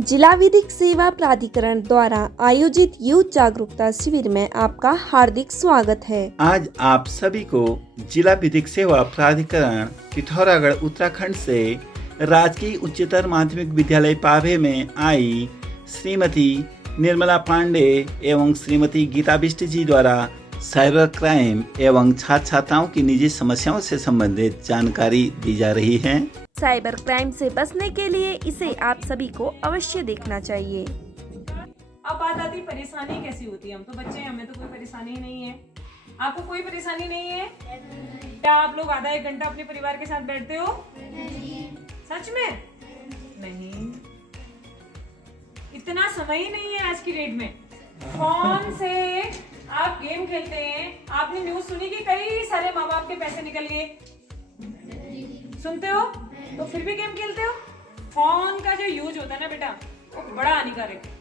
जिला विधिक सेवा प्राधिकरण द्वारा आयोजित यूथ जागरूकता शिविर में आपका हार्दिक स्वागत है। आज आप सभी को जिला विधिक सेवा प्राधिकरण पिथौरागढ़ उत्तराखंड से राजकीय उच्चतर माध्यमिक विद्यालय पाभे में आई श्रीमती निर्मला पांडे एवं श्रीमती गीता बिष्ट जी द्वारा साइबर क्राइम एवं छात्र छात्राओं की निजी समस्याओं से संबंधित जानकारी दी जा रही है। साइबर क्राइम से बचने के लिए इसे आप सभी को अवश्य देखना चाहिए। अब बात आती परेशानी कैसी होती है। हम तो बच्चे हैं, हमें तो कोई परेशानी ही नहीं है। आपको कोई परेशानी नहीं है? क्या आप लोग आधा एक घंटा अपने परिवार के साथ बैठते हो? नहीं। सच में नहीं, इतना समय ही नहीं है आज की डेट में। फोन से आप गेम खेलते हैं। आपने न्यूज सुनी कि कई सारे माँ बाप के पैसे निकल गए? सुनते हो तो फिर भी गेम खेलते हो। फोन का जो यूज होता है ना बेटा, वो बड़ा हानिकारक है,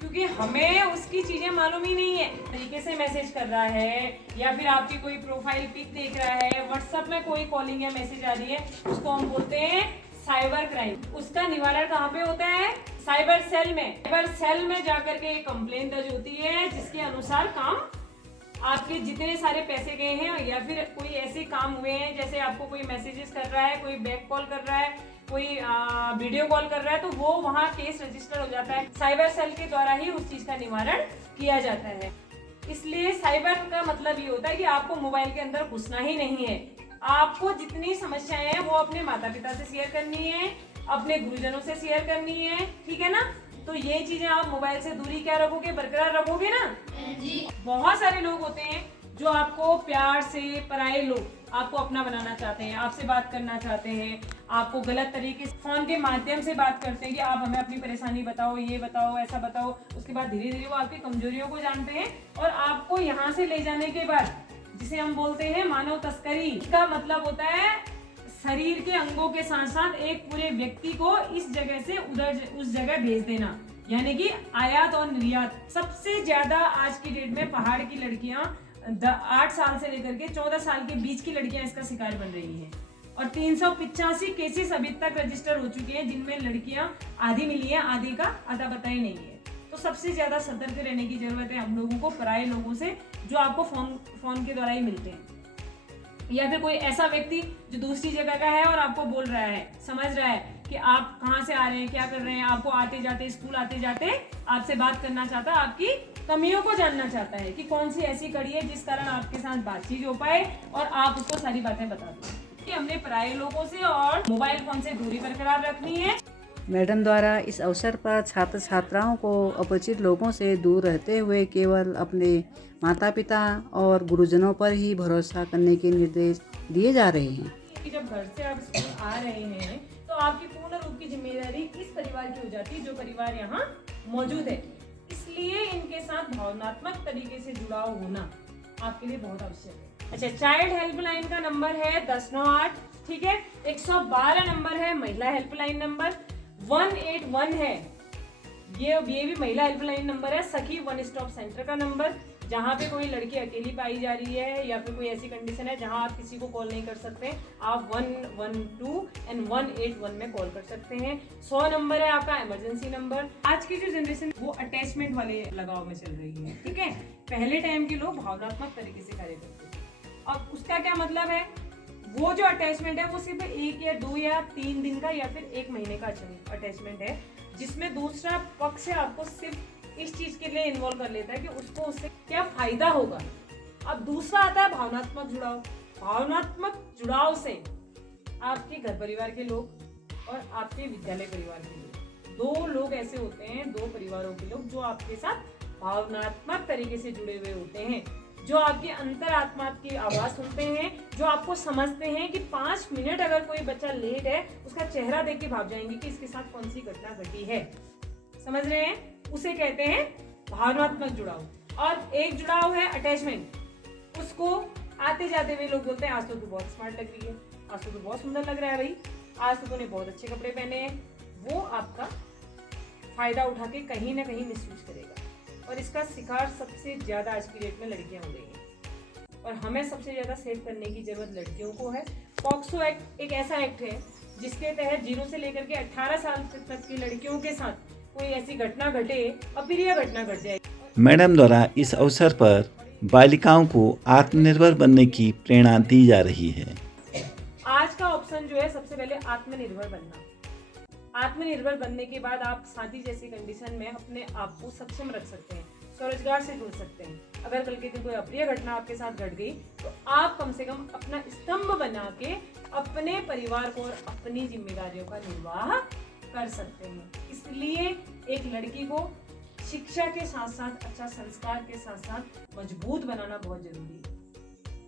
क्योंकि हमें उसकी चीजें मालूम ही नहीं है। तरीके से मैसेज कर रहा है या फिर आपकी कोई प्रोफाइल पिक देख रहा है, व्हाट्सएप में कोई कॉलिंग या मैसेज आ रही है, उसको हम बोलते हैं साइबर क्राइम। उसका निवारण कहाँ पे होता है? साइबर सेल में। साइबर सेल में जाकर के कंप्लेंट दर्ज होती है, जिसके अनुसार काम आपके जितने सारे पैसे गए हैं या फिर कोई ऐसे काम हुए हैं, जैसे आपको कोई मैसेजेस कर रहा है, कोई बैक कॉल कर रहा है, कोई वीडियो कॉल कर रहा है, तो वो वहाँ केस रजिस्टर हो जाता है। साइबर सेल के द्वारा ही उस चीज का निवारण किया जाता है। इसलिए साइबर का मतलब ये होता है कि आपको मोबाइल के अंदर घुसना ही नहीं है। आपको जितनी समस्याएं हैं वो अपने माता पिता से शेयर करनी है, अपने गुरुजनों से शेयर करनी है, ठीक है ना। तो ये चीजें आप मोबाइल से दूरी क्या रखोगे, बरकरार रखोगे ना जी। बहुत सारे लोग होते हैं जो आपको प्यार से, पराये लोग आपको अपना बनाना चाहते हैं, आपसे बात करना चाहते हैं, आपको गलत तरीके से फोन के माध्यम से बात करते हैं कि आप हमें अपनी परेशानी बताओ, ये बताओ, ऐसा बताओ। उसके बाद धीरे धीरे वो आपकी कमजोरियों को जानते हैं और आपको यहाँ से ले जाने के बाद, जिसे हम बोलते हैं मानव तस्करी, इसका मतलब होता है शरीर के अंगों के साथ साथ एक पूरे व्यक्ति को इस जगह से उधर उस जगह भेज देना, यानी कि आयात और निर्यात। सबसे ज्यादा आज की डेट में पहाड़ की लड़कियां 8 साल से लेकर के 14 साल के बीच की लड़कियां इसका शिकार बन रही हैं और 385 केसेस अभी तक रजिस्टर हो चुके हैं, जिनमें लड़कियां आधी मिली है, आधी का अता पता ही नहीं है। तो सबसे ज्यादा सतर्क रहने की जरूरत है हम लोगों को पराये लोगों से, जो आपको फोन के द्वारा ही मिलते हैं, या फिर कोई ऐसा व्यक्ति जो दूसरी जगह का है और आपको बोल रहा है, समझ रहा है कि आप कहाँ से आ रहे हैं, क्या कर रहे हैं, आपको आते जाते स्कूल आते जाते आपसे बात करना चाहता है, आपकी कमियों को जानना चाहता है कि कौन सी ऐसी कड़ी है जिस कारण आपके साथ बातचीत हो पाए और आप उसको सारी बातें बता दो। कि हमने पराये लोगों से और मोबाइल फोन से दूरी बरकरार रखनी है। मैडम द्वारा इस अवसर पर छात्र छात्राओं को अपरिचित लोगों से दूर रहते हुए केवल अपने माता पिता और गुरुजनों पर ही भरोसा करने के निर्देश दिए जा रहे हैं। जब घर से आप स्कूल आ रहे हैं तो आपकी पूर्ण रूप की जिम्मेदारी इस परिवार की हो जाती है, जो परिवार यहाँ मौजूद है। इसलिए इनके साथ भावनात्मक तरीके से जुड़ाव होना आपके लिए बहुत आवश्यक है। अच्छा, चाइल्ड हेल्पलाइन का नंबर है 1098, ठीक है। 112 नंबर है महिला हेल्पलाइन नंबर, 181 है ये भी महिला हेल्पलाइन नंबर है। सखी वन स्टॉप सेंटर का नंबर, जहाँ पे कोई लड़की अकेली पाई जा रही है या फिर कोई ऐसी कंडीशन है जहाँ आप किसी को कॉल नहीं कर सकते, आप 112 एंड 181 में कॉल कर सकते हैं। 100 नंबर है आपका इमरजेंसी नंबर। आज की जो जनरेशन वो अटैचमेंट वाले लगाव में चल रही है, ठीक है। पहले टाइम के लोग भावनात्मक तरीके से कार्य करते थे, और उसका क्या मतलब है, वो जो अटैचमेंट है वो सिर्फ 1 या 2 या 3 दिन का या फिर 1 महीने का अटैचमेंट है, जिसमें दूसरा पक्ष आपको सिर्फ इस चीज के लिए इन्वॉल्व कर लेता है कि उसको उससे क्या फायदा होगा। अब दूसरा आता है भावनात्मक जुड़ाव। भावनात्मक जुड़ाव से आपके घर परिवार के लोग और आपके विद्यालय परिवार के लोग, 2 लोग ऐसे होते हैं, 2 परिवारों के लोग जो आपके साथ भावनात्मक तरीके से जुड़े हुए होते हैं, जो आपकी अंतरात्मा की आवाज सुनते हैं, जो आपको समझते हैं कि 5 मिनट अगर कोई बच्चा लेट है, उसका चेहरा देख के भाग जाएंगे कि इसके साथ कौन सी घटना घटी है। समझ रहे हैं? उसे कहते हैं भावनात्मक जुड़ाव। और एक जुड़ाव है अटैचमेंट। उसको आते जाते हुए लोग बोलते हैं, आज तो तू बहुत स्मार्ट लग रही है, आज तो तू बहुत सुंदर लग रहा है भाई, आज तो तूने बहुत अच्छे कपड़े पहने हैं। वो आपका फायदा उठा के कहीं ना कहीं मिसयूज करेगा, और इसका शिकार सबसे ज्यादा आज की डेट में लड़कियां हो रही हैं। और हमें सबसे ज्यादा सेव करने की जरूरत लड़कियों को है। पॉक्सो एक्ट एक ऐसा एक्ट है जिसके तहत 0 से लेकर के 18 साल तक की लड़कियों के साथ कोई ऐसी घटना घटे, अप्रिय घटना घट जाए। मैडम द्वारा इस अवसर पर बालिकाओं को आत्मनिर्भर बनने की प्रेरणा दी जा रही है। आज का ऑप्शन जो है सबसे पहले आत्मनिर्भर बनना। आत्मनिर्भर बनने के बाद आप शादी जैसी कंडीशन में अपने आप को सक्षम रख सकते हैं, स्वरोजगार से जुड़ सकते हैं। अगर कल के दिन कोई अप्रिय घटना आपके साथ घट गई तो आप कम से कम अपना स्तंभ बना के अपने परिवार को और अपनी जिम्मेदारियों का निर्वाह कर सकते हैं। इसलिए एक लड़की को शिक्षा के साथ साथ अच्छा संस्कार के साथ साथ मजबूत बनाना बहुत जरूरी है,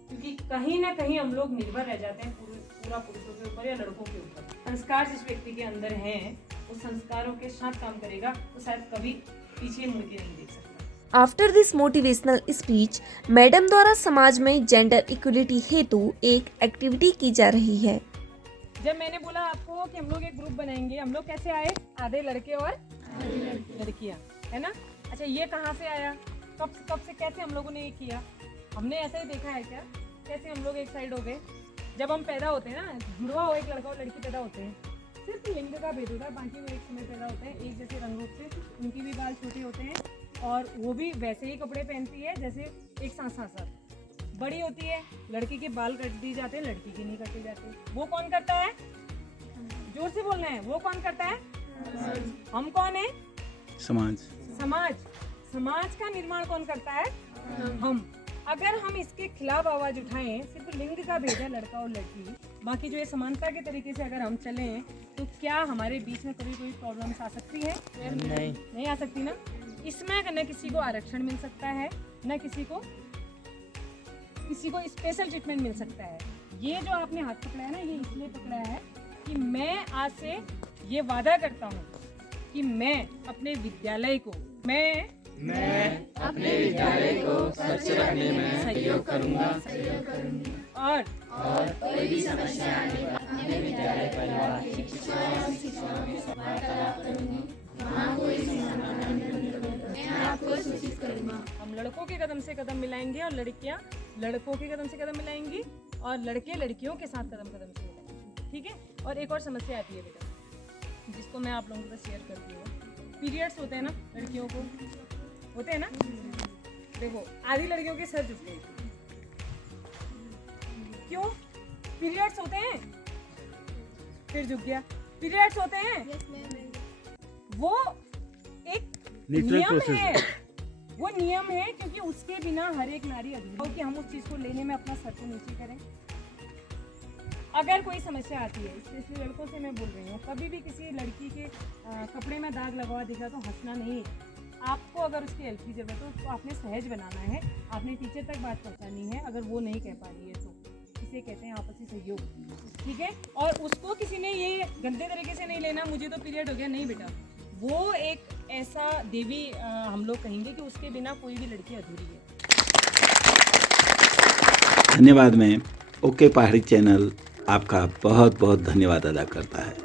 क्योंकि कहीं ना कहीं हम लोग निर्भर रह जाते हैं पूरा पुरुषों के ऊपर या लड़कों के ऊपर। संस्कार जिस व्यक्ति के अंदर हैं, वो संस्कारों के साथ काम करेगा तो शायद कभी पीछे मुड़ के नहीं देख सकता। After this motivational speech, madam द्वारा समाज में जेंडर इक्वलिटी हेतु एक एक्टिविटी की जा रही है। जब मैंने बोला आपको कि हम लोग एक ग्रुप बनाएंगे, हम लोग कैसे आए? आधे लड़के और लड़कियां, है ना? अच्छा, ये कहाँ से आया? कब से कैसे हम लोगों ने ये किया? हमने ऐसा ही देखा है क्या? कैसे हम लोग एक साइड हो गए? जब हम पैदा होते हैं ना, जुड़वा हो एक लड़का और लड़की पैदा होते हैं, सिर्फ लिंग का भेद होता है, बाकी वो एक समय पैदा होते हैं, एक जैसे रंग रूप से, उनकी भी बाल छोटे होते हैं और वो भी वैसे ही कपड़े पहनती है जैसे एक साथ। बड़ी होती है, लड़की के बाल कट दिए जाते हैं, लड़की के नहीं कटे जाते। वो कौन करता है? जोर से बोलना है। वो कौन करता है? हम कौन है? समाज का निर्माण कौन करता है? हम। अगर हम इसके खिलाफ आवाज उठाएं, सिर्फ लिंग का भेद है लड़का और लड़की, बाकी जो ये समानता के तरीके से अगर हम चलें तो क्या हमारे बीच में कभी कोई प्रॉब्लम्स आ सकती है? नहीं आ सकती ना। इसमें न किसी को आरक्षण मिल सकता है, न किसी को स्पेशल ट्रीटमेंट मिल सकता है। ये जो आपने हाथ पकड़ा है ना, ये इसलिए पकड़ा है कि मैं आज से ये वादा करता हूँ कि मैं अपने विद्यालय को स्वच्छ रखने में सहयोग करूँगा और कोई भी समस्या आने पर अपने विद्यालय परिवार मैं आपको सूचित करूँगा। हम लड़कों के कदम से कदम मिलाएंगे और लड़कियाँ लड़कों के कदम से कदम मिलाएंगी और लड़के लड़कियों के साथ कदम से मिलाएंगे। ठीक है? और एक और समस्या आती है बेटा, जिसको मैं आप लोगों के साथ शेयर करती हूँ। पीरियड्स होते हैं ना, लड़कियों को होते हैं ना। देखो, आधी लड़कियों के सर झुक गए। क्यों? पीरियड्स होते हैं, फिर झुक गया। पीरियड्स होते हैं, वो एक नियम है, वो नियम है, क्योंकि उसके बिना हर एक नारी अधूरी है कि हम उस चीज को लेने में अपना सर को नीचे करें। अगर कोई समस्या आती है, इसलिए लड़कों से मैं बोल रही हूँ, कभी भी किसी लड़की के कपड़े में दाग लगा दिखा तो हंसना नहीं है। आपको अगर उसकी हेल्प की जरूरत हो तो आपने सहज बनाना है, आपने टीचर तक बात पहुँचानी है। अगर वो नहीं कह पा रही है तो इसे कहते हैं आपसी सहयोग। ठीक है? और उसको किसी ने ये गंदे तरीके से नहीं लेना, मुझे तो पीरियड हो गया, नहीं बेटा। वो एक ऐसा देवी हम लोग कहेंगे कि उसके बिना कोई भी लड़की अधूरी है। धन्यवाद मैम। ओके पहाड़ी चैनल आपका बहुत बहुत धन्यवाद अदा करता है।